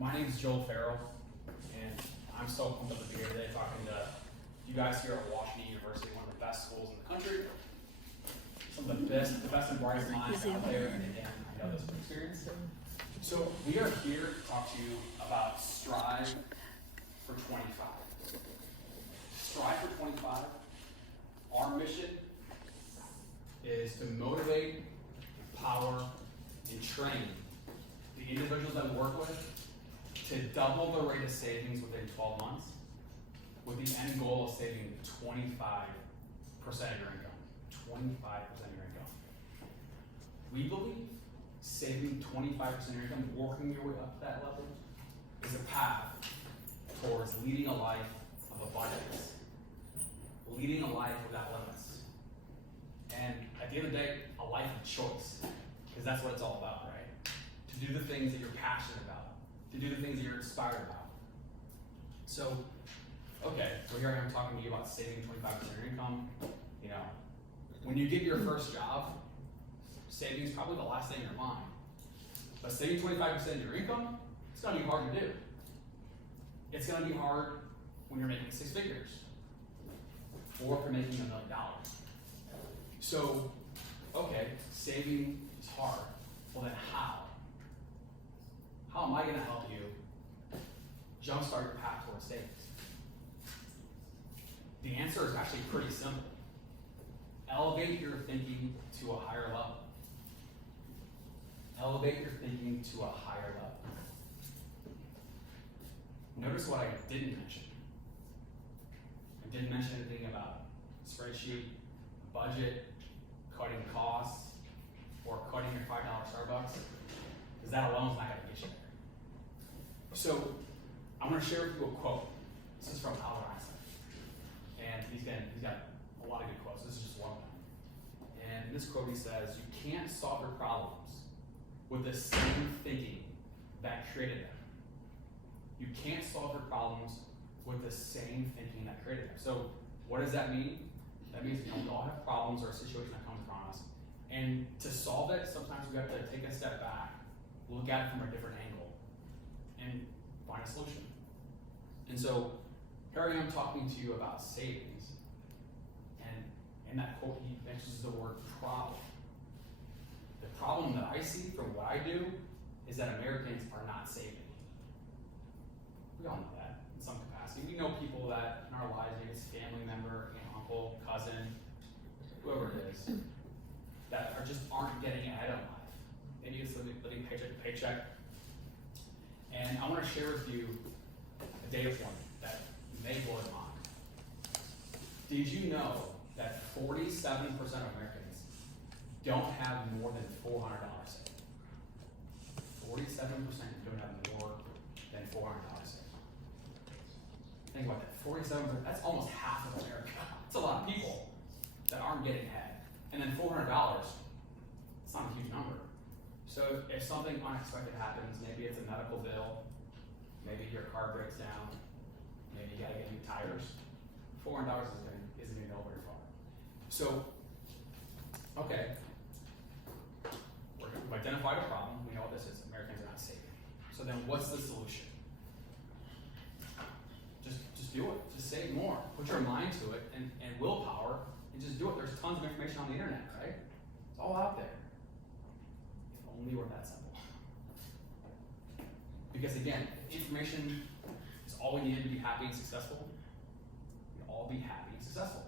My name is Joel Farrell, and I'm so pumped up to be here today talking to you guys here at Washington University, one of the best schools in the country. Some of the best and brightest minds out there, and again, I know this from experience. So we are here to talk to you about Strive for 25. Strive for 25, our mission is to motivate, empower, and train the individuals that we work with to double the rate of savings within 12 months with the end goal of saving 25% of your income. 25% of your income. We believe saving 25% of your income, working your way up to that level, is a path towards leading a life of abundance, leading a life without limits, and at the end of the day, a life of choice, because that's what it's all about, right? To do the things that you're passionate about, to do the things that you're inspired about. So, okay, so here I am talking to you about saving 25% of your income. You know, when you get your first job, saving is probably the last thing in your mind. But saving 25% of your income, it's gonna be hard to do. It's gonna be hard when you're making six figures, or if you're making $1 million. So, okay, saving is hard. Well then how? How am I gonna help you jumpstart your path towards savings? The answer is actually pretty simple. Elevate your thinking to a higher level. Elevate your thinking to a higher level. Notice what I didn't mention. I didn't mention anything about spreadsheet, budget, cutting costs, or cutting your $5 Starbucks, because that alone is not gonna get you there. So, I'm gonna share with you a quote. This is from Albert Einstein. And he's got a lot of good quotes. This is just one of them. And in this quote he says, "You can't solve your problems with the same thinking that created them." You can't solve your problems with the same thinking that created them. So what does that mean? That means, you know, we all have problems or a situation that comes upon us. And to solve it, sometimes we have to take a step back, look at it from a different angle, and find a solution. And so here I am talking to you about savings. And in that quote, he mentions the word problem. The problem that I see from what I do is that Americans are not saving. We all know that in some capacity. We know people that in our lives, maybe it's a family member, aunt, uncle, cousin, whoever it is, that aren't getting ahead in life. Maybe it's living paycheck to paycheck. And I want to share with you a data point that may blow your mind. Did you know that 47% of Americans don't have more than $400 saved? 47% don't have more than $400 saved. Think about that. 47%, that's almost half of America. That's a lot of people that aren't getting ahead. And then $400, it's not a huge number. So if something unexpected happens, maybe it's a medical bill, maybe your car breaks down, maybe you gotta get new tires, $400 isn't gonna go very far. So, okay, we've identified a problem, we know what this is, Americans are not saving. So then what's the solution? Just do it, just save more. Put your mind to it and willpower, and just do it. There's tons of information on the internet, right? It's all out there. If only were that simple. Because again, information is all we need to be happy and successful. We'd all be happy and successful.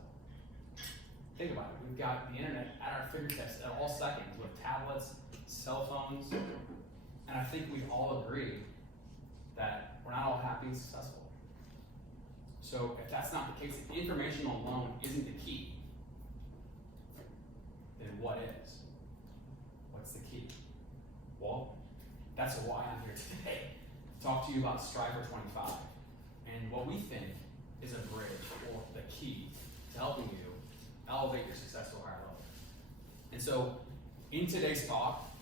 Think about it. We've got the internet at our fingertips at all seconds with tablets, cell phones, and I think we all agree that we're not all happy and successful. So if that's not the case, if information alone isn't the key, then what is? What's the key? Well, that's why I'm here today. Talk to you about Strive for 25 and what we think is a bridge or the key to helping you elevate your success to a higher level. And so in today's talk,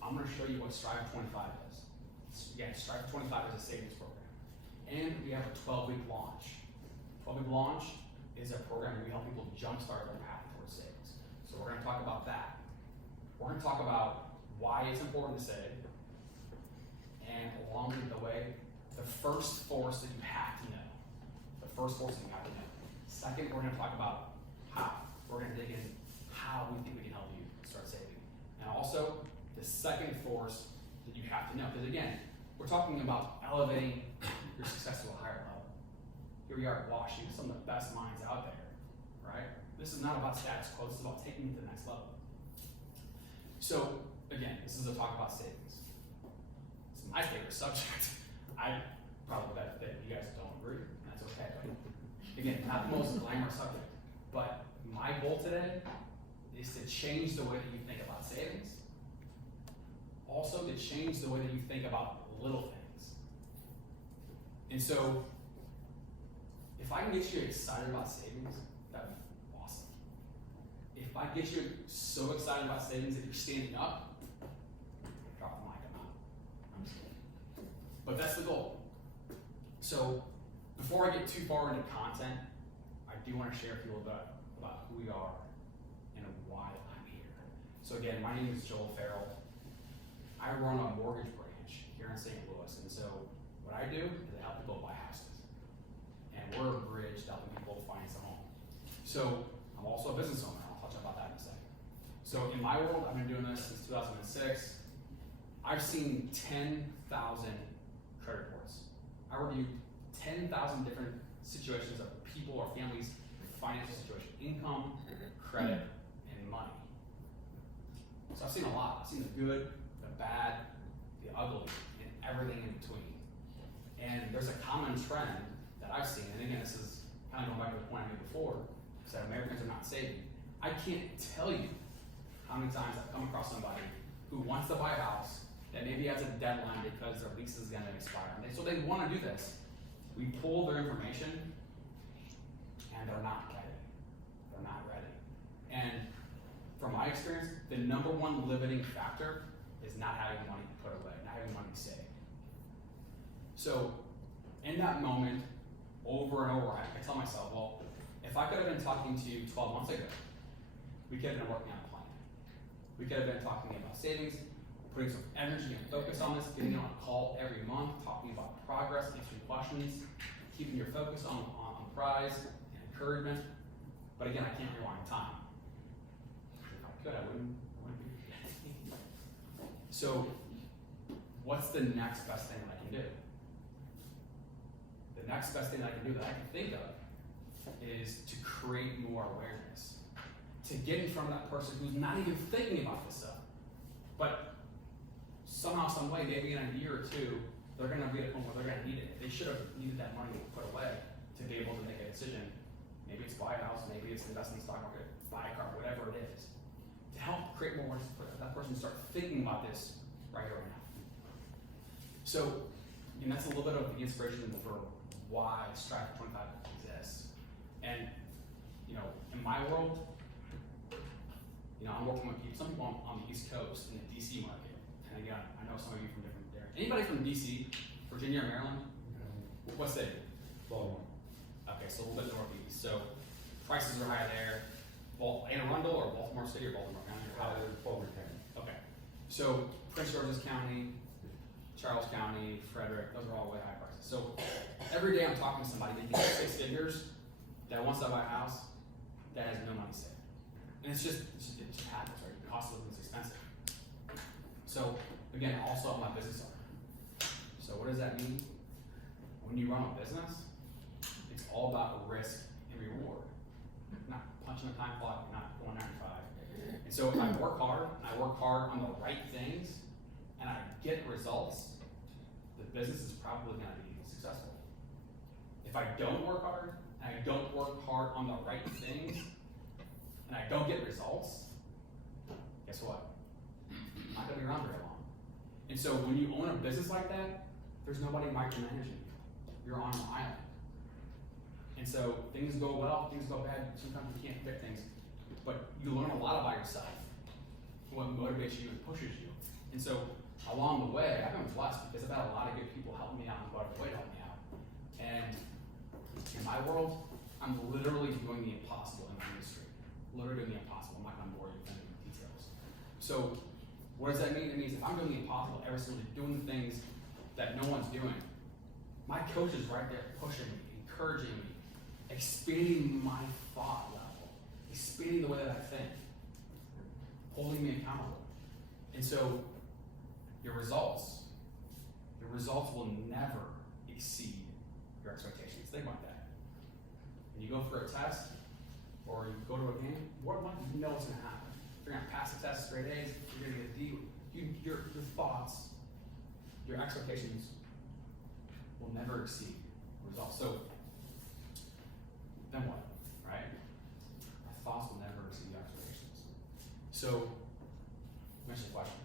I'm going to show you what Strive 25 is. Again, Strive 25 is a savings program. And we have a 12-week launch. 12-week launch is a program where we help people jumpstart their path towards savings. So we're going to talk about that. We're going to talk about why it's important to save, and along the way, the first force that you have to know. The first force that you have to know. Second, we're going to talk about how. We're going to dig in how we think we can help you start saving. And also, the second force that you have to know. Because again, we're talking about elevating your success to a higher level. Here we are at WashU, some of the best minds out there, right? This is not about status quo, this is about taking it to the next level. So, again, this is a talk about savings. It's my favorite subject. I probably bet that you guys don't agree, and that's okay. But again, not the most glamorous subject, but my goal today is to change the way that you think about savings. Also, to change the way that you think about little things. And so, if I can get you excited about savings, that'd be awesome. If I get you so excited about savings that you're standing up, drop the mic, I'm just kidding. But that's the goal. So, before I get too far into content, I do want to share with you a little bit about who we are and why I'm here. So again, my name is Joel Farrell. I run a mortgage branch here in St. Louis, and so what I do is I help people buy houses. And we're a bridge to helping people finance a home. So I'm also a business owner. I'll touch about that in a second. So in my world, I've been doing this since 2006. I've seen 10,000 credit reports. I reviewed 10,000 different situations of people or families' financial situation, income, credit, and money. So I've seen a lot. I've seen the good, the bad, the ugly, and everything in between. And there's a common trend that I've seen, and again, this is kind of going back to the point I made before, is that Americans are not saving. I can't tell you how many times I've come across somebody who wants to buy a house that maybe has a deadline because their lease is going to expire. And so they want to do this. We pull their information, and they're not ready. They're not ready. And from my experience, the number one limiting factor is not having money put away, not having money saved. So in that moment, over and over, I tell myself, well, if I could have been talking to you 12 months ago, we could have been working on a plan. We could have been talking about savings, putting some energy and focus on this, getting on a call every month, talking about progress, answering questions, keeping your focus on prize and encouragement. But again, I can't rewind time. If I could, I wouldn't be here. So, what's the next best thing that I can do? The next best thing that I can do that I can think of is to create more awareness. To get in front of that person who's not even thinking about this stuff. But somehow, some way, maybe in a year or two, they're going to be at a point where they're going to need it. They should have needed that money put away to be able to make a decision. Maybe it's buy a house, maybe it's invest in the stock market, buy a car, whatever it is. To help create more awareness, for that person to start thinking about this right here, right now. So, and that's a little bit of the inspiration for why Strive for 25 exists. And, you know, in my world, you know, I'm working with people, some people on the East Coast in the DC market. And again, I know some of you from different areas. Anybody from DC, Virginia or Maryland? What city? Baltimore. Okay, so a little bit northeast. So prices are high there. Anne Arundel or Baltimore City or Baltimore County? Or how? Baltimore County. Okay. So Prince George's County, Charles County, Frederick, those are all way high prices. So every day I'm talking to somebody making 6 figures that wants to buy a house that has no money saved. And it just happens, right? The cost of living is expensive. So again, also I'm a business owner. So what does that mean? When you run a business, it's all about risk and reward. Not punching a time clock, not going 9 to 5. And so if I work hard, and I work hard on the right things, and I get results, the business is probably gonna be successful. If I don't work hard, and I don't work hard on the right things, and I don't get results, guess what? I'm not gonna be around very long. And so when you own a business like that, there's nobody micromanaging you. You're on an island. And so things go well, things go bad, sometimes you can't pick things, but you learn a lot about yourself, what motivates you and pushes you. And so along the way, I've been blessed because I've had a lot of good people helping me out and go out of the way to help me out. And in my world, I'm literally doing the impossible in my industry. Literally doing the impossible. I'm not gonna bore you with any details. So what does that mean? It means if I'm doing the impossible every single day, doing the things that no one's doing. My coach is right there pushing me, encouraging me, expanding my thought level, expanding the way that I think, holding me accountable. And so your results will never exceed your expectations. Think about that. When you go for a test or you go to a game, what do you know what's going to happen? You're going to pass the test straight A's, you're going to get a D. Your thoughts, your expectations will never exceed results. So then what, right? Our thoughts will never exceed your expectations. So, mention the question.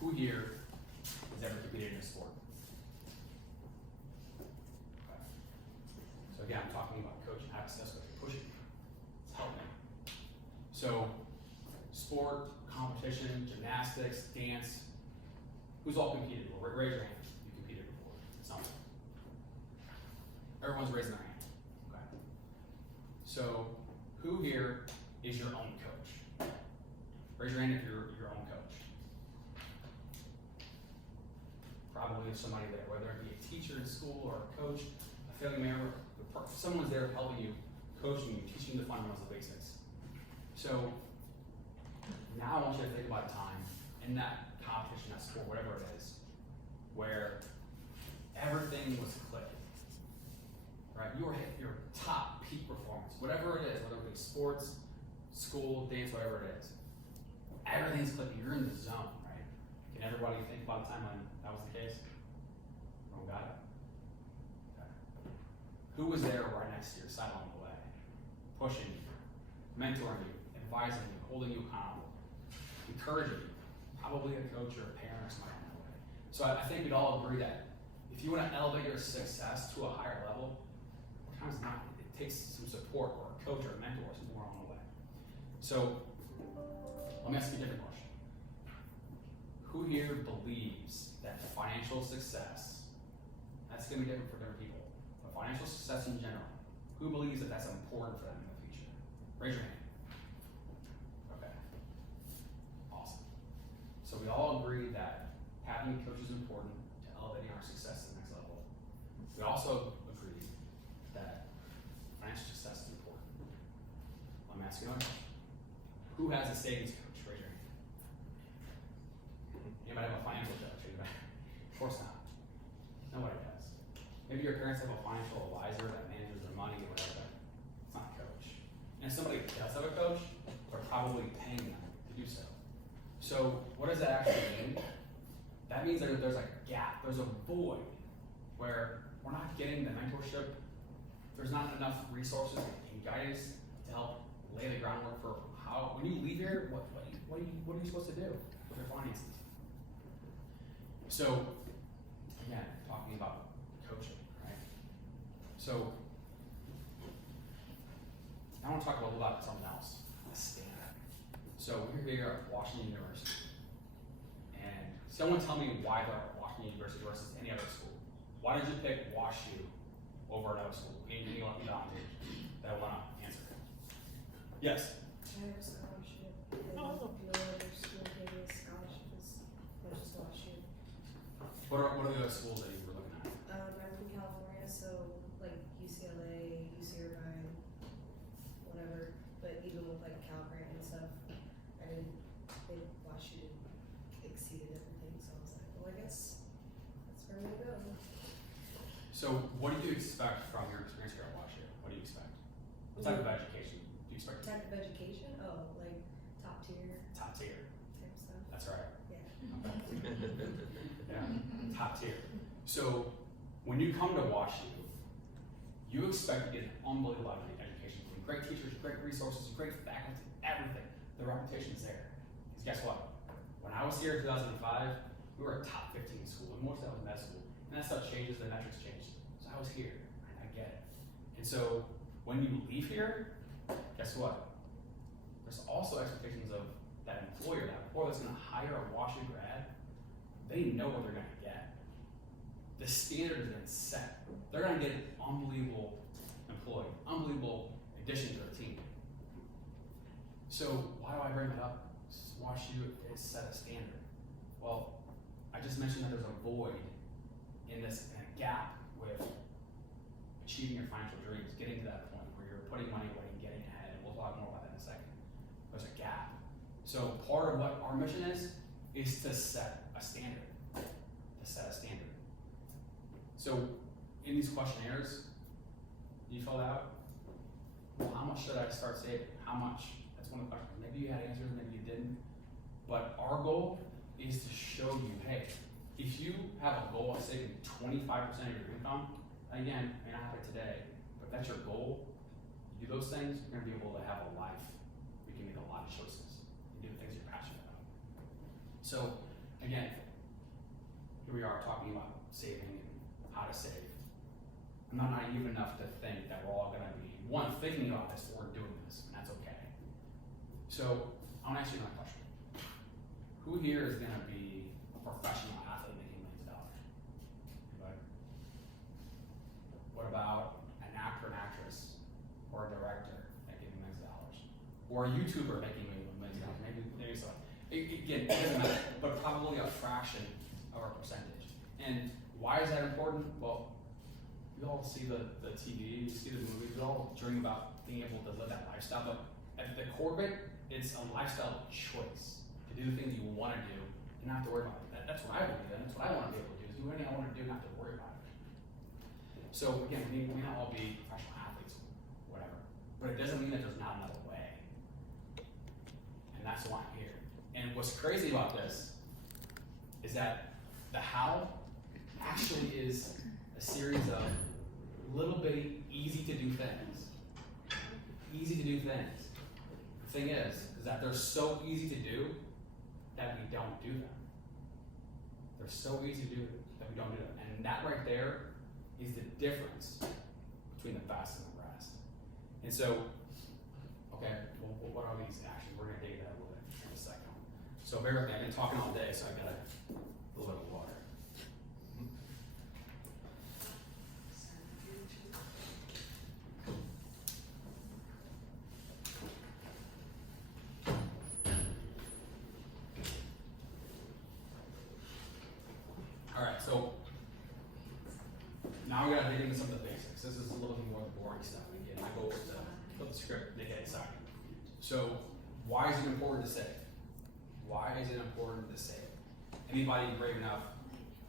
Who here has ever competed in a sport? Okay. So again, I'm talking about coaching, how to assess what you're pushing. It's helping. So, sport, competition, gymnastics, dance. Who's all competed? Well, raise your hand. You competed before. Something. Everyone's raising their hand. Okay. So, who here is your own coach? Raise your hand if you're your own coach. Probably somebody there, whether it be a teacher in school or a coach, a family member, someone's there helping you, coaching you, teaching you the fundamentals, the basics. So now I want you to think about a time in that competition, that sport, whatever it is, where everything was clicking. Right? You were hitting your top peak performance, whatever it is, whether it be sports, school, dance, whatever it is. Everything's clicking. You're in the zone, right? Can everybody think about a time when that was the case? Everyone got it? Okay. Who was there right next to your side along the way? Pushing you, mentoring you, advising you, holding you accountable, encouraging you. Probably a coach or a parent or somebody on that way. So I think we'd all agree that if you want to elevate your success to a higher level, sometimes not, it takes some support or a coach or a mentor or some more on the way. So let me ask you a different question. Who here believes that financial success, that's going to be different for different people, but financial success in general, who believes that that's important for them in the future? Raise your hand. Okay. Awesome. So we all agree that having a coach is important to elevating our success to the next level. We also agree that financial success is important. Let me ask you another question. Who has a savings coach? Raise your hand. Anybody have a financial coach? Of course not. Nobody does. Maybe your parents have a financial advisor that manages their money or whatever. It's not a coach. And if somebody does have a coach, they're probably paying them to do so. So what does that actually mean? That means there's a gap, there's a void where we're not getting the mentorship. There's not enough resources and guidance to help lay the groundwork for how, when you leave here, what are you supposed to do with your finances? So, again, talking about coaching, right? So, I want to talk a little about something else, a standard. So, we're here at Washington University, and someone tell me why they're at Washington University versus any other school. Why did you pick WashU over another school? Any that I want to answer? Yes? I have a scholarship. No other school gave me a scholarship versus WashU. What are the other schools that you were looking at? I'm from California, so like UCLA, UC Irvine, whatever. But even with like Cal Grant and stuff, I didn't think WashU exceeded everything. So I was like, well, I guess that's where I'm gonna go. So, what do you expect from your experience here at WashU? What do you expect? What type of education do you expect? Type of education? Oh, like top tier Top tier. type stuff. That's right. Yeah. Yeah, top tier. So, when you come to WashU, you expect to get an unbelievable education from great teachers, great resources, great faculty, everything. The reputation is there. Because guess what? When I was here in 2005, we were a top 15 school, and most of that was med school. And that stuff changes, the metrics change. So I was here, I get it. And so when you leave here, guess what? There's also expectations of that employer that's gonna hire a WashU grad. They know what they're gonna get. The standard has been set. They're gonna get an unbelievable employee, unbelievable addition to their team. So why do I bring it up? WashU has set a standard. Well, I just mentioned that there's a void in this and a gap with achieving your financial dreams, getting to that point where you're putting money away and getting ahead. And we'll talk more about that in a second. There's a gap. So part of what our mission is to set a standard. So in these questionnaires you filled out, well, how much should I start saving? How much? That's one of the questions. Maybe you had answers, maybe you didn't. But our goal is to show you, hey, if you have a goal of saving 25% of your income, again, may not happen today, but if that's your goal, you do those things, you're gonna be able to have a life where you can make a lot of choices and do the things you're passionate about. So again, here we are talking about saving and how to save. I'm not naive enough to think that we're all gonna be, one, thinking about this or doing this, and that's okay. So I wanna ask you another question. Who here is gonna be a professional athlete making millions of dollars? Anybody? What about an actor and actress or a director making millions of dollars? Or a YouTuber making millions of dollars? Maybe so. Again, it doesn't matter, but probably a fraction of our percentage. And why is that important? Well, we all see the TV, we see the movies, we all dream about being able to live that lifestyle, but at the core of it, it's a lifestyle choice to do the things you want to do and not have to worry about it. That's what I want to do, and that's what I want to be able to do, is do anything I want to do and not have to worry about it. So again, we may not all be professional athletes, whatever, but it doesn't mean that there's not another way. And that's why I'm here. And what's crazy about this is that the how actually is a series of little bitty, easy to do things. Easy to do things. The thing is that they're so easy to do that we don't do them. They're so easy to do that we don't do them. And that right there is the difference between the best and the rest. And so, okay, well, what are these actions? We're gonna dig into that a little bit in a second. So bear with me, I've been talking all day, so I got a little bit of water. Alright, so now we're gonna dig into some of the basics. This is a little bit more of the boring stuff. Again, my goal is to flip the script, make it exciting. So, why is it important to save? Why is it important to save? Anybody brave enough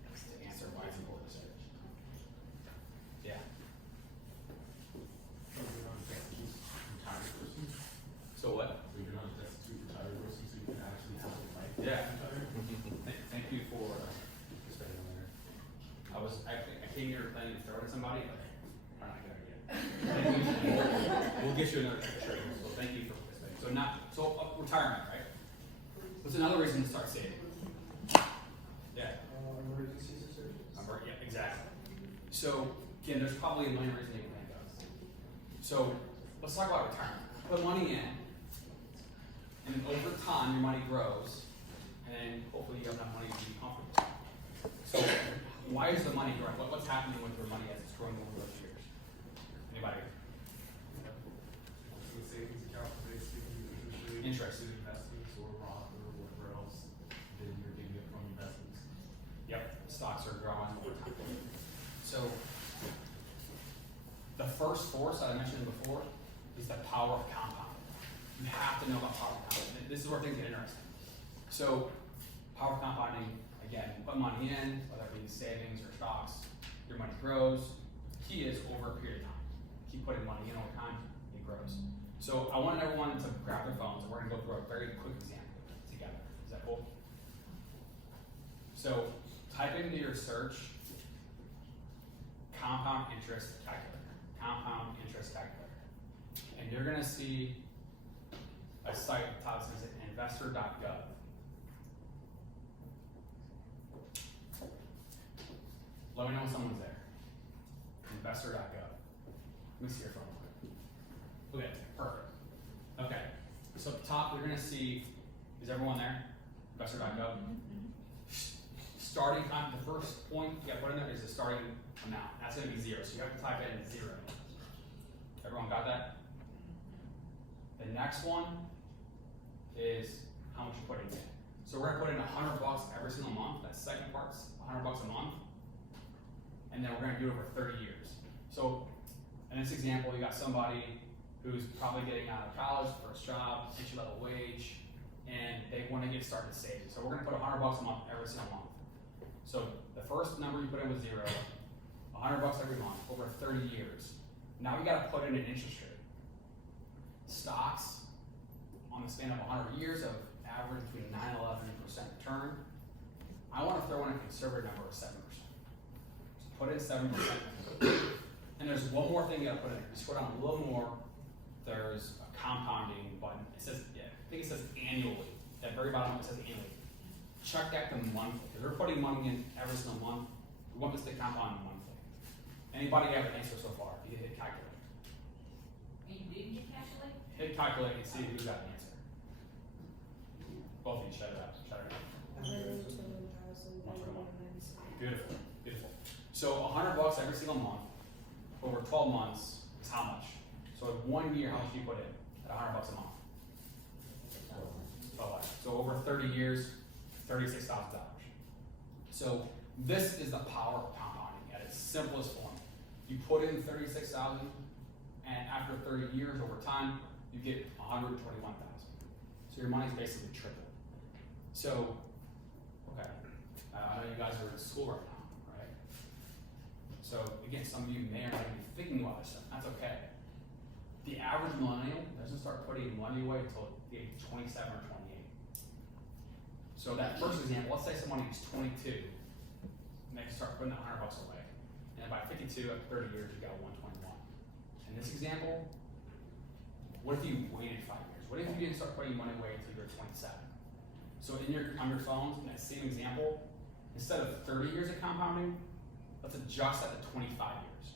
to answer why it's important to save? Yeah. So what? So you're not a destitute retired person, so you can actually have a life. Yeah. Thank you for participating on there. I came here planning to throw at somebody, but I'm not gonna get it. We'll get you another shirt. So thank you for participating. Retirement, right? What's another reason to start saving? Yeah. Emergency situations. Yeah, exactly. So again, there's probably a million reasons you can think of. So let's talk about retirement. Put money in, and over time your money grows, and then hopefully you have enough money to be comfortable. So why is the money growing? What's happening with your money as it's growing over those years? Anybody? So the savings account basically Interest. investments or Roth or whatever else, then you're getting it from investments. Yep, stocks are growing over time. So the first force that I mentioned before is the power of compounding. You have to know about power of compounding. This is where things get interesting. So power of compounding, again, you put money in, whether it be savings or stocks, your money grows. The key is over a period of time. Keep putting money in over time, it grows. So I want everyone to grab their phones and we're gonna go through a very quick example together. Is that cool? So type into your search compound interest calculator. Compound interest calculator. And you're gonna see a site at the top that says investor.gov. Let me know when someone's there. Investor.gov. Let me see your phone real quick. Okay, perfect. Okay, so at the top you're gonna see, is everyone there? Investor.gov. Starting on the first point you gotta put in there is the starting amount. That's gonna be 0, so you have to type in 0. Everyone got that? The next one is how much you're putting in. So we're gonna put in $100 every single month. That second part's $100 a month, and then we're gonna do it over 30 years. So in this example, you got somebody who's probably getting out of college, first job, entry level wage, and they want to get started saving. So we're gonna put $100 a month every single month. So the first number you put in was zero, $100 every month over 30 years. Now we gotta put in an interest rate. Stocks on the span of 100 years of average between 9 and 11% return. I want to throw in a conservative number of 7%. So put in 7%. And there's one more thing you gotta put in. You scroll down a little more. There's a compounding button. It says, I think it says annually. At the very bottom it says annually. Check that to monthly, because we're putting money in every single month. We want this to compound monthly. Anybody have an answer so far? You hit calculate. You didn't get calculate? Hit calculate and see who's got an answer. Both of you, shut it up. Shut it up. 121,196. Beautiful, beautiful. So $100 every single month over 12 months is how much? So in 1 year, how much do you put in at $100 a month? 12. So over 30 years, $36,000. So this is the power of compounding at its simplest form. You put in 36,000, and after 30 years, over time, you get 121,000. So your money's basically tripled. So, okay, I know you guys are in school right now, right? So again, some of you may or may not be thinking about this stuff. That's okay. The average millennial doesn't start putting money away until the age of 27 or 28. So that first example, let's say someone is 22, and they start putting $100 away. And by 52, at 30 years, you got 121. In this example, what if you waited 5 years? What if you didn't start putting money away until you were 27? So on your phones, in that same example, instead of 30 years of compounding, let's adjust that to 25 years.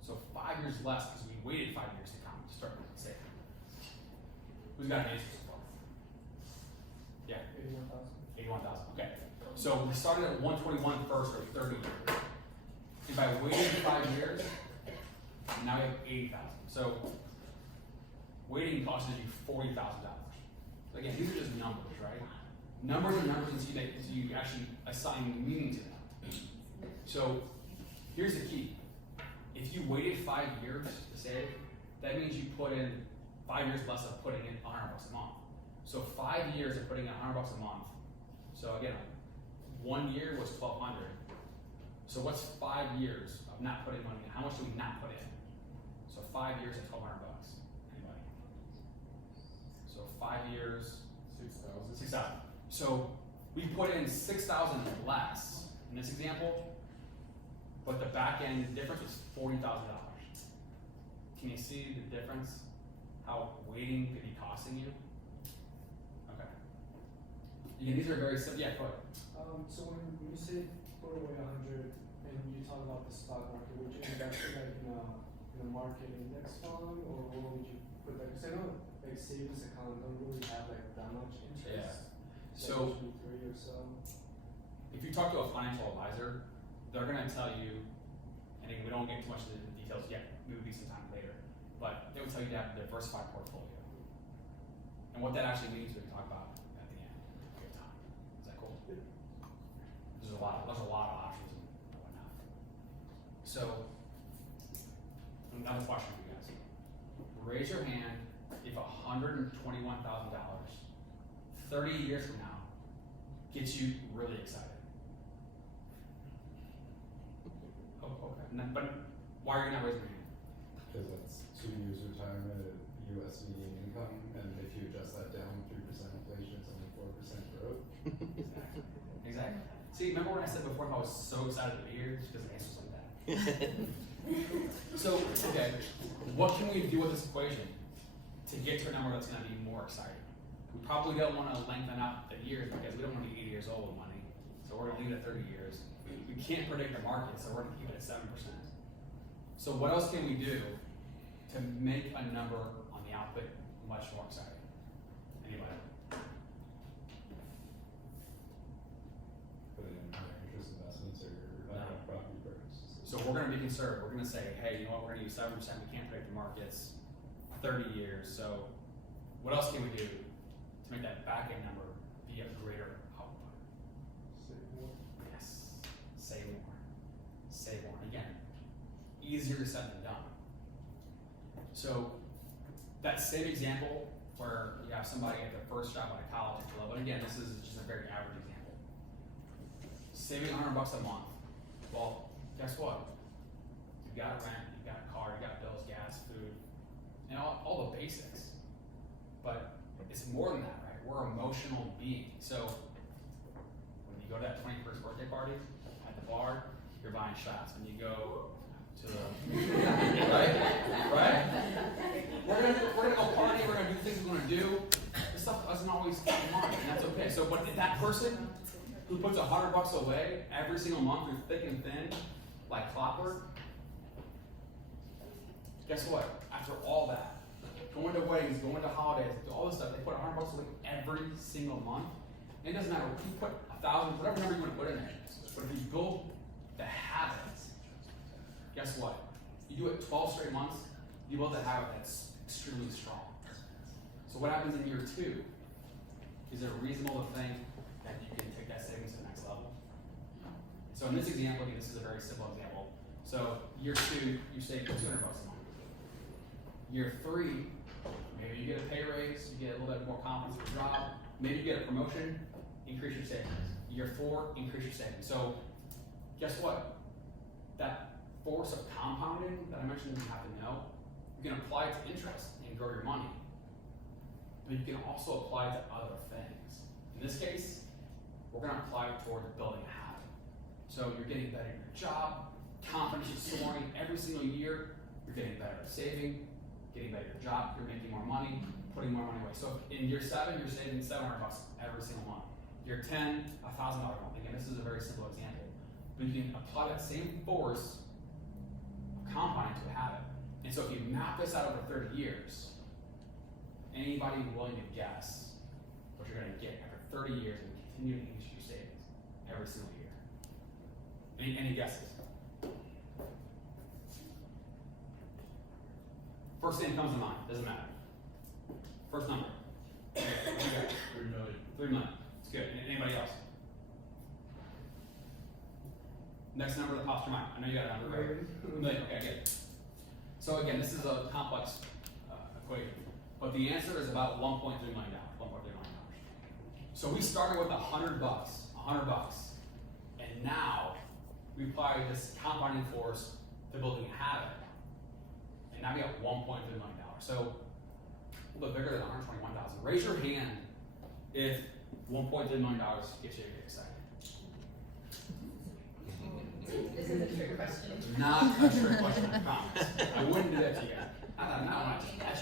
So 5 years less because we waited 5 years to start saving. Who's got an answer so far? Yeah. 81,000. Okay. So we started at 121 first, or 30 years. And by waiting 5 years, now we have 80,000. So waiting costs you $40,000. Again, these are just numbers, right? Numbers are numbers until you actually assign meaning to them. So here's the key. If you waited 5 years to save, that means you put in 5 years less of putting in $100 a month. So 5 years of putting in $100 a month. So again, 1 year was $1,200. So what's 5 years of not putting money in? How much do we not put in? So 5 years at $1,200. Anybody? So 5 years, 6,000. 6,000. So we put in 6,000 less in this example, but the back end difference was $40,000. Can you see the difference? How waiting could be costing you? Okay. Again, these are very simple. Yeah, go ahead. So when you say put away 100 and you talk about the stock market, would you invest it like in a market index fund, or what would you put that? Because I know like savings account don't really have like that much interest. So usually 3 or so. if you talk to a financial advisor, they're gonna tell you, and again, we don't get too much into the details yet, maybe sometime later, but they would tell you to have a diversified portfolio. And what that actually means we can talk about at the end if we have time. Is that cool? There's a lot of options and whatnot. So another question for you guys. Raise your hand if $121,000 30 years from now gets you really excited. Oh, okay. But why are you not raising your hand? Because that's 2 years retirement at US median income, and if you adjust that down 3% inflation, it's only 4% growth. Exactly. See, remember when I said before how I was so excited to be here? Just because the answer's like that. So, okay, what can we do with this equation to get to a number that's going to be more exciting? We probably don't want to lengthen out the years because we don't want to be 80 years old with money. So we're going to leave it at 30 years. We can't predict the market, so we're going to keep it at 7%. So what else can we do to make a number on the output much more exciting? Anybody? Put in higher interest investments or property purchases. So we're going to be conservative. We're going to say, hey, you know what? We're going to use 7%. We can't predict the markets. 30 years. So what else can we do to make that back end number be a greater easier said than done. So that same example where you have somebody at their first job at a college entry level, and again, this is just a very average example, saving $100 a month. Well, guess what? You got rent, you got a car, you got bills, gas, food, and all the basics. But it's more than that, right? We're emotional beings. So when you go to that 21st birthday party at the bar, you're buying shots. When you go to the right? We're gonna go party, we're gonna do things we're gonna do. This stuff doesn't always come in mind, and that's okay. So but if that person who puts $100 away every single month through thick and thin, like clockwork, guess what? After all that, going to weddings, going to holidays, all this stuff, they put $100 away every single month. And it doesn't matter if you put 1,000, whatever number you want to put in there. But if you build the habits, guess what? You do it 12 straight months, you build a habit that's extremely strong. So what happens in year 2? Is it reasonable to think that you can take that savings to the next level? So in this example, again, this is a very simple example. So year 2, you save $200 a month. Year 3, maybe you get a pay raise, you get a little bit more confidence in your job, maybe you get a promotion, increase your savings. Year 4, increase your savings. So guess what? That force of compounding that I mentioned you have to know, you can apply it to interest and grow your money. But you can also apply it to other things. In this case, we're going to apply it towards building a habit. So you're getting better at your job, confidence is soaring every single year, you're getting better at saving, getting better at your job, you're making more money, putting more money away. So in year 7, you're saving $700 every single month. Year 10, $1,000 a month. Again, this is a very simple example. But you can apply that same force of compounding to a habit. And so if you map this out over 30 years, anybody willing to guess what you're going to get after 30 years and continue to increase your savings every single year? Any guesses? First thing that comes to mind, doesn't matter. First number. Okay, what you got? 3 million. 3 million. It's good. Anybody else? Next number that pops to your mind. I know you got a number, right? Million. Okay, good. So again, this is a complex equation, but the answer is about $1.3 million. $1.3 million. So we started with $100, $100, and now we apply this compounding force to building a habit. And now we have $1.3 million. So a little bit bigger than $121,000. Raise your hand if $1.3 million gets you to get excited. This is a trick question. Not a trick question, I promise. I wouldn't do that to you. Not when I just catch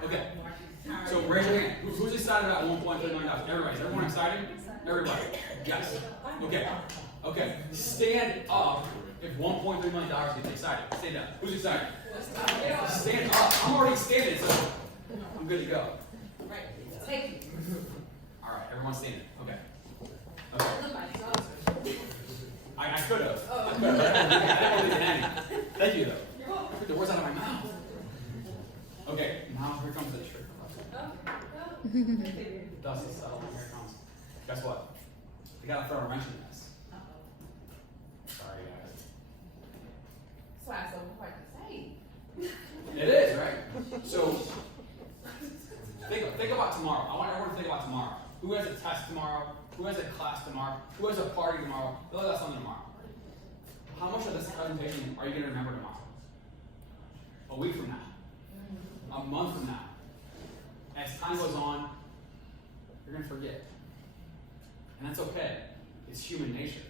you. Okay. So raise your hand. Who's excited about $1.3 million? Everybody. Is everyone excited? Everybody. Yes. Okay. Okay. Stand up if $1.3 million gets you excited. Stand up. Who's excited? Stand up. I'm already standing, so I'm good to go. Right. Thank you. All right. Everyone's standing. Okay. Okay. I could have. I could have. I didn't really Thank you, though. I took the words out of my mouth. Okay. Now here comes the trick. Dust is settled, and here it comes. Guess what? We gotta throw a wrench in this. Sorry, guys. That's why I'm so hard to say. It is, right? So, think about tomorrow. I want everyone to think about tomorrow. Who has a test tomorrow? Who has a class tomorrow? Who has a party tomorrow? Who has something tomorrow? How much of this presentation are you gonna remember tomorrow? A week from now? A month from now? As time goes on, you're gonna forget. And that's okay. It's human nature.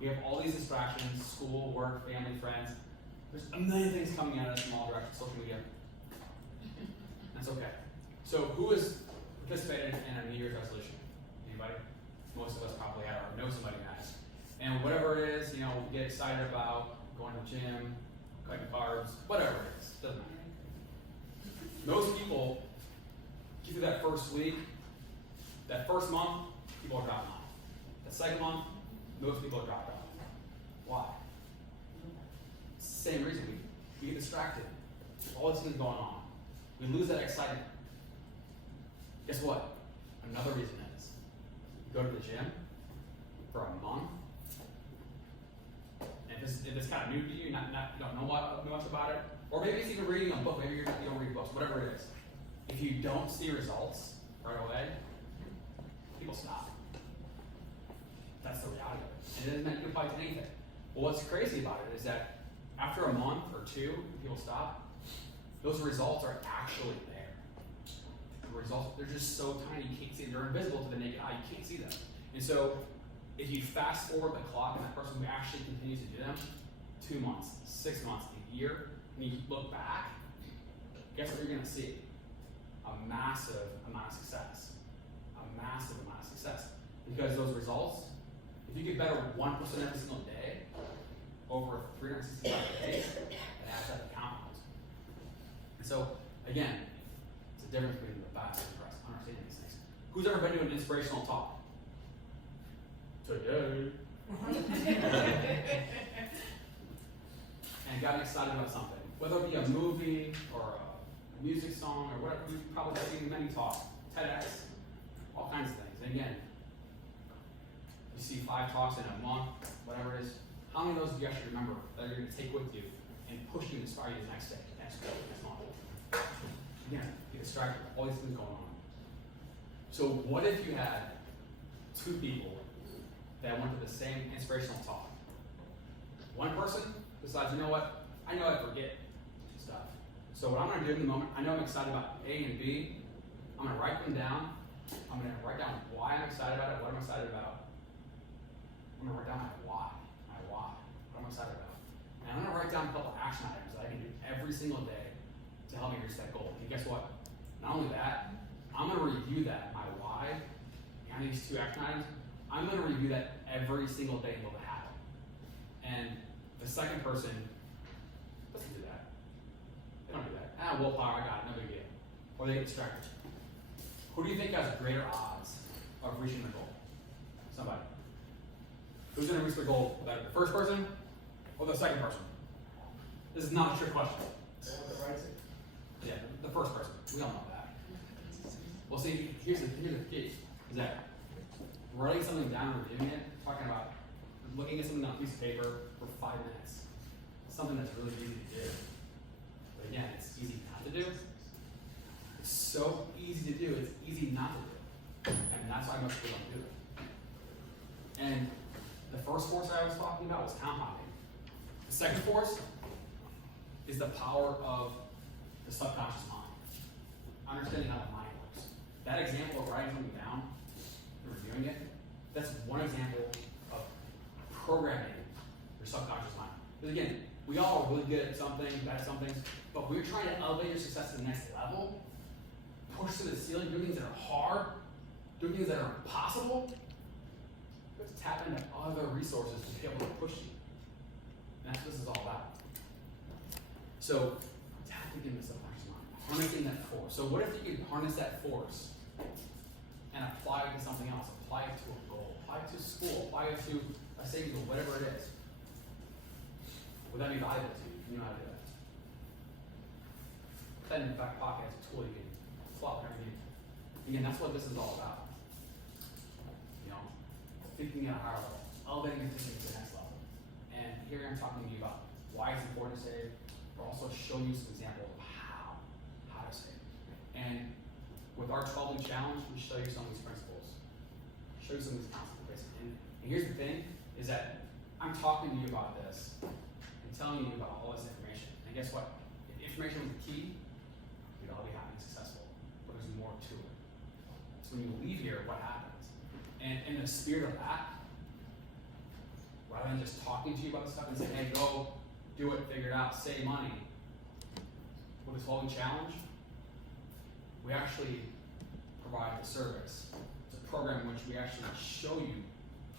We have all these distractions, school, work, family, friends. There's a million things coming at us from all directions, social media. That's okay. So who has participated in a New Year's resolution? Anybody? Most of us probably have, or know somebody who has. And whatever it is, you know, we get excited about going to the gym, cutting carbs, whatever it is, doesn't matter. Most people get through that first week, that first month, people are dropping off. The second month, most people are dropping off. Why? Same reason. We get distracted. All this things going on. We lose that excitement. Guess what? Another reason is you go to the gym for a month, and if it's kind of new to you, not you don't know much about it, or maybe it's even reading a book. Maybe you don't read books, whatever it is. If you don't see results right away, people stop. That's the reality of it. And it doesn't make you apply to anything. Well, what's crazy about it is that after a month or two, people stop. Those results are actually there. The results, they're just so tiny you can't see them. They're invisible to the naked eye. You can't see them. And so, if you fast forward the clock and that person who actually continues to do them, 2 months, 6 months, a year, and you look back, guess what you're going to see? A massive amount of success. A massive amount of success. Because those results, if you get better 1% every single day, over 365 days, it adds up to compounds. And so, again, it's the difference between the best and the rest, understanding these things. Who's ever been to an inspirational talk? Today. And got excited about something. Whether it be a movie or a music song or whatever, you've probably seen many talks, TEDx, all kinds of things. And again, you see 5 talks in a month, whatever it is. How many of those do you actually remember that you're going to take with you and push you and inspire you the next day, next week, next month? Again, get distracted, all these things going on. So what if you had 2 people that went to the same inspirational talk? One person decides, you know what, I know I forget stuff. So what I'm going to do in the moment, I know I'm excited about A and B. I'm going to write them down. I'm going to write down why I'm excited about it, what I'm excited about. I'm going to write down my why, what I'm excited about. And I'm going to write down a couple action items that I can do every single day to help me reach that goal. And guess what? Not only that, I'm going to review that, my why, and these 2 action items, I'm going to review that every single day until it happen. And the second person doesn't do that. They don't do that. Willpower, I got it, no big deal. Or they get distracted. Who do you think has greater odds of reaching the goal? Somebody. Who's going to reach the goal better? The first person or the second person? This is not a trick question. Yeah, the first person. We all know that. Well, see, here's the key, is that writing something down and reviewing it, talking about looking at something on a piece of paper for 5 minutes, something that's really easy to do. But again, it's easy not to do. It's so easy to do, it's easy not to do. And that's why most people don't do it. And the first force I was talking about was compounding. The second force is the power of the subconscious mind. Understanding how the mind works. That example of writing something down and reviewing it, that's one example of programming your subconscious mind. Because again, we all are really good at something, bad at something, but we're trying to elevate your success to the next level, push to the ceiling, do things that are hard, do things that are impossible. You have to tap into other resources to be able to push you. And that's what this is all about. So, tapping into the subconscious mind, harnessing that force. So what if you could harness that force and apply it to something else? Apply it to a goal, apply it to school, apply it to a savings goal, whatever it is. Would that be valuable to you? You know how to do that. Put that in your back pocket as a tool you can flop whenever you need. Again, that's what this is all about. You know, thinking at a higher level, elevating your thinking to the next level. And here I'm talking to you about why it's important to save, but also showing you some examples of how to save. And with our 12-week challenge, we show you some of these principles, show you some of these concepts. And here's the thing, is that I'm talking to you about this and telling you about all this information. And guess what? If information was the key, we'd all be happy and successful. But there's more to it. So when you leave here, what happens? And in the spirit of that, rather than just talking to you about this stuff and saying, hey, go do it, figure it out, save money, with this whole challenge, we actually provide the service. It's a program in which we actually show you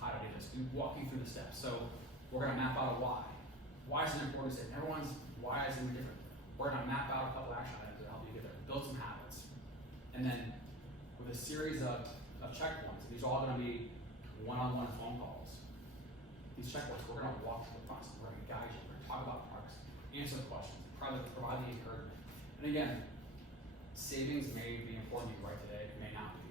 how to do this. We walk you through the steps. So we're going to map out a why. Why is it important to save? Everyone's why is it different. We're going to map out a couple action items to help you get there. Build some habits. And then with a series of checkpoints, these are all going to be one-on-one phone calls. These checkpoints, we're going to walk through the process. We're going to guide you. We're going to talk about progress, answer the questions, provide the encouragement. And again, savings may be important to you right today, it may not be.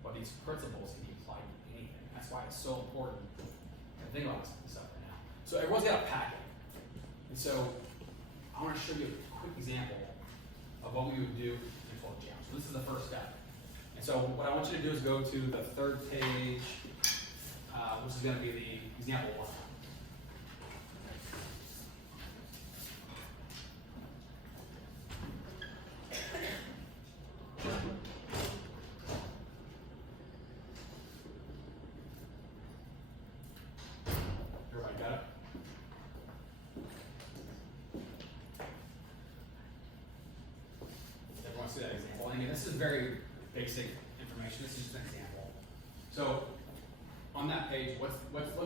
But these principles can be applied to anything. That's why it's so important to think about this stuff right now. So everyone's got a packet. And so I want to show you a quick example of what we would do in a 12 jam. So this is the first step. And so what I want you to do is go to the third page, which is going to be the example one. Everybody got it? Everyone see that example? And again, this is very basic information. This is just an example. So on that page, what's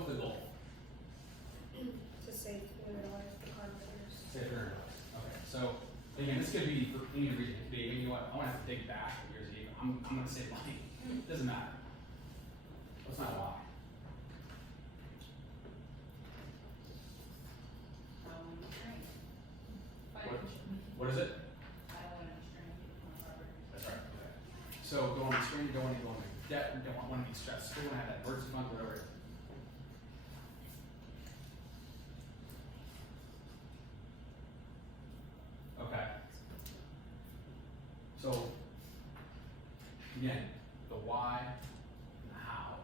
the goal? To save the carpenters. Say $300. Okay. So again, this could be for any reason. It could be, you know what, I want to have to dig back years ago. I'm going to save money. It doesn't matter. That's not why. What is it? That's right. Okay. So go on the screen, you don't want to go into debt, you don't want to be stressed. You want to have that emergency fund, whatever. Okay. So again, the why and the how.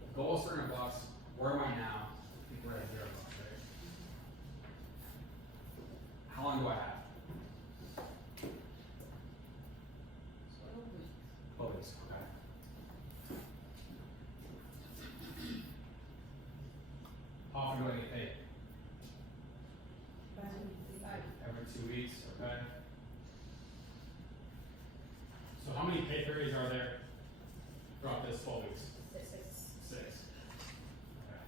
The goal is $300. Where am I now? I think we're at $0, right? How long do I have? 12 weeks, okay. How often do I get paid? Every 2 weeks, okay. So how many pay periods are there throughout this 12 weeks? 6. Okay.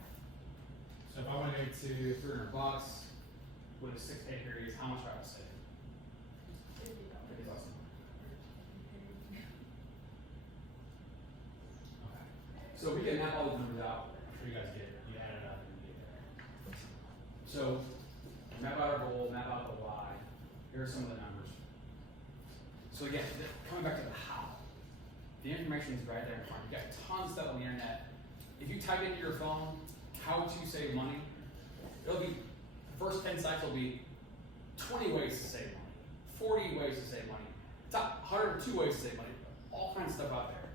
So if I want to go to $300 with 6 pay periods, how much do I have to save? $50. Okay. So we can map all these numbers out. I'm sure you guys get it. You add it up and you get there. So map out our goal, map out the why. Here are some of the numbers. So again, coming back to the how. The information is right there in front. You've got tons of stuff on the internet. If you type into your phone, how to save money, it'll be, the first 10 sites will be 20 ways to save money, 40 ways to save money, top 102 ways to save money, all kinds of stuff out there.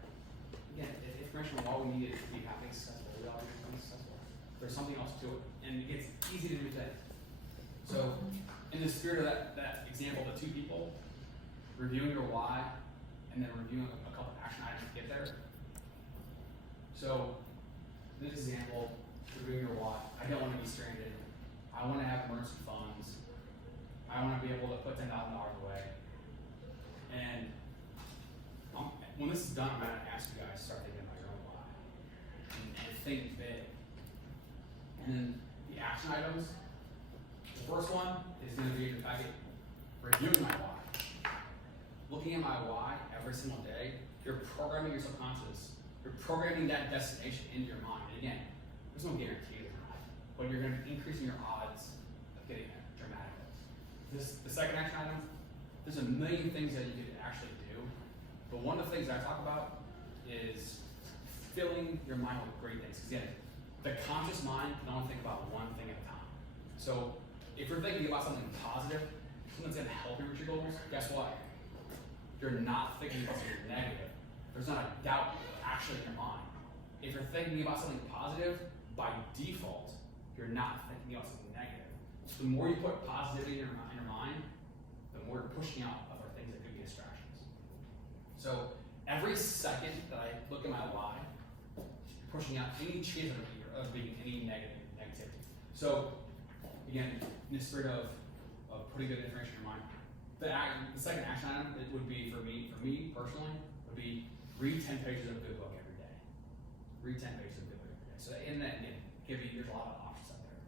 Again, information, all we need is to be happy and successful. We all need to be successful. There's something else to it, and it's easy to do things. So, in the spirit of that example, the 2 people, reviewing your why, and then reviewing a couple action items to get there. So, this example, reviewing your why, I don't want to be stranded. I want to have emergency funds. I want to be able to put $10,000 away. And when this is done, I'm going to ask you guys to start thinking about your own why. And think big. And then the action items, the first one is going to be in the packet, reviewing my why. Looking at my why every single day, you're programming your subconscious. You're programming that destination into your mind. And again, there's no guarantee of that, but you're going to be increasing your odds of getting there dramatically. The second action item, there's a million things that you could actually do, but one of the things I talk about is filling your mind with great things. Because again, the conscious mind can only think about one thing at a time. So if you're thinking about something positive, something that's going to help you reach your goals, guess what? You're not thinking about something negative. There's not a doubt actually in your mind. If you're thinking about something positive, by default, you're not thinking about something negative. So the more you put positivity in your mind, the more you're pushing out other things that could be distractions. So every second that I look at my why, you're pushing out any chance of being any negativity. So again, in the spirit of putting good information in your mind, the second action item it would be for me personally, would be read 10 pages of a good book every day. Read 10 pages of a good book every day. So in that, again, there's a lot of options out there.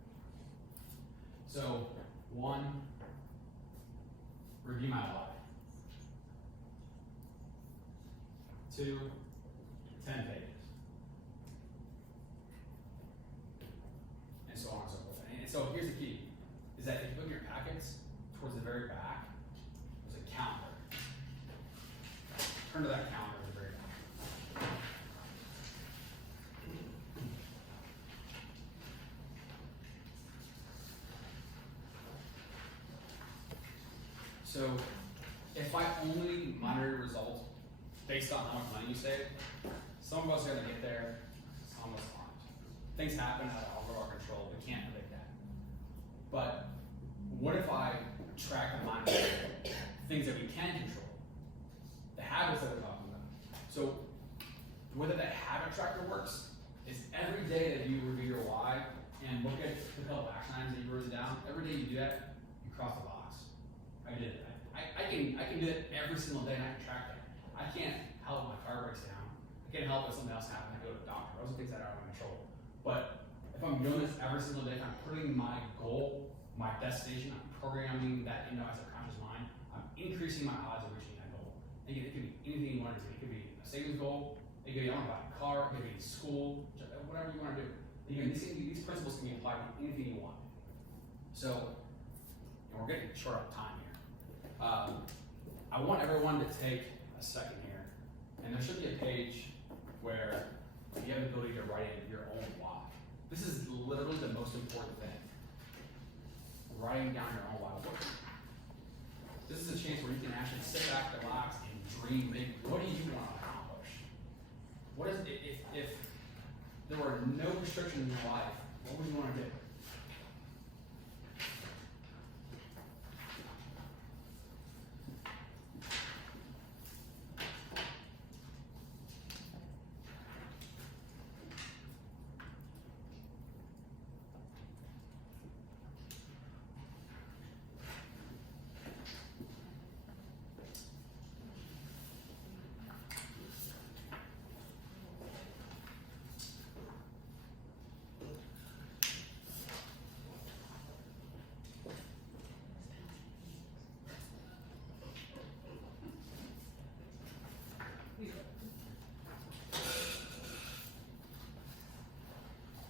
So 1, review my why. 2, 10 pages. And so on and so forth. And so here's the key, is that if you look at your packets, towards the very back, there's a calendar. Turn to that calendar at the very back. So if I only monitor your results based on how much money you save, some of us are gonna get there, some of us aren't. Things happen out of our control, we can't predict that. But what if I track and monitor things that we can control? The habits that we're talking about. So whether that habit tracker works is every day that you review your why and look at the couple of action items that you wrote down, every day you do that, you cross the box. I did it. I can do it every single day and I can track that. I can't help if my car breaks down. I can't help if something else happens, I go to the doctor. Those are things that are out of my control. But if I'm doing this every single day, if I'm putting my goal, my destination, I'm programming that into my subconscious mind, I'm increasing my odds of reaching that goal. Again, it could be anything you want to do. It could be a savings goal, it could be I want to buy a car, it could be school, whatever you want to do. Again, these principles can be applied to anything you want. So, and we're getting short on time here. I want everyone to take a second here, and there should be a page where you have the ability to write in your own why. This is literally the most important thing. Writing down your own why. This is a chance where you can actually sit back, relax, and dream big. What do you want to accomplish? What is if there were no restrictions in your life, what would you want to do?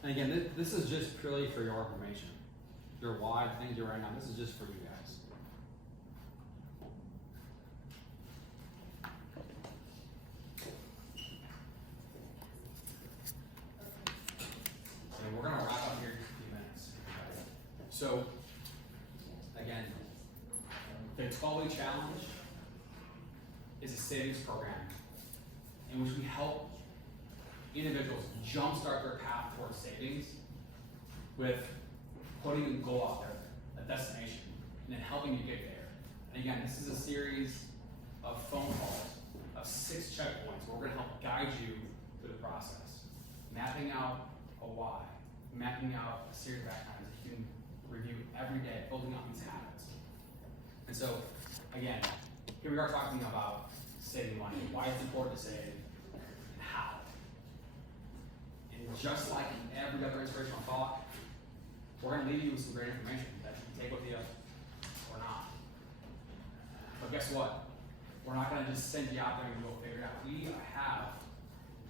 And again, this is just purely for your information. Your why, things you're writing down, this is just for you guys. And we're gonna wrap up here in just a few minutes. So, again, the 12-week challenge is a savings program in which we help individuals jumpstart their path towards savings with putting a goal out there, a destination, and then helping you get there. And again, this is a series of phone calls of 6 checkpoints where we're gonna help guide you through the process. Mapping out a why, mapping out a series of action items that you can review every day, building up these habits. And so, again, here we are talking about saving money, why it's important to save, and how. And just like in every other inspirational thought, we're going to leave you with some great information that you can take with you or not. But guess what? We're not going to just send you out there and go figure it out. We have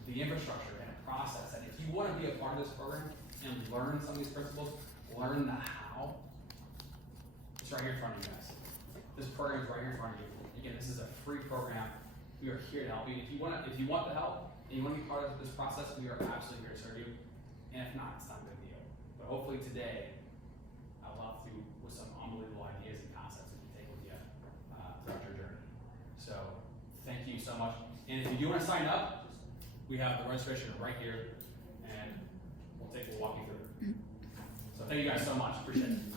the infrastructure and a process that if you want to be a part of this program and learn some of these principles, learn the how, it's right here in front of you guys. This program is right here in front of you. Again, this is a free program. We are here to help you. If you want the help and you want to be part of this process, we are absolutely here to serve you. And if not, it's not a big deal. But hopefully today, I've left you with some unbelievable ideas and concepts that you take with you throughout your journey. So thank you so much. And if you do want to sign up, we have the registration right here, and we'll walk you through it. So thank you guys so much. Appreciate it.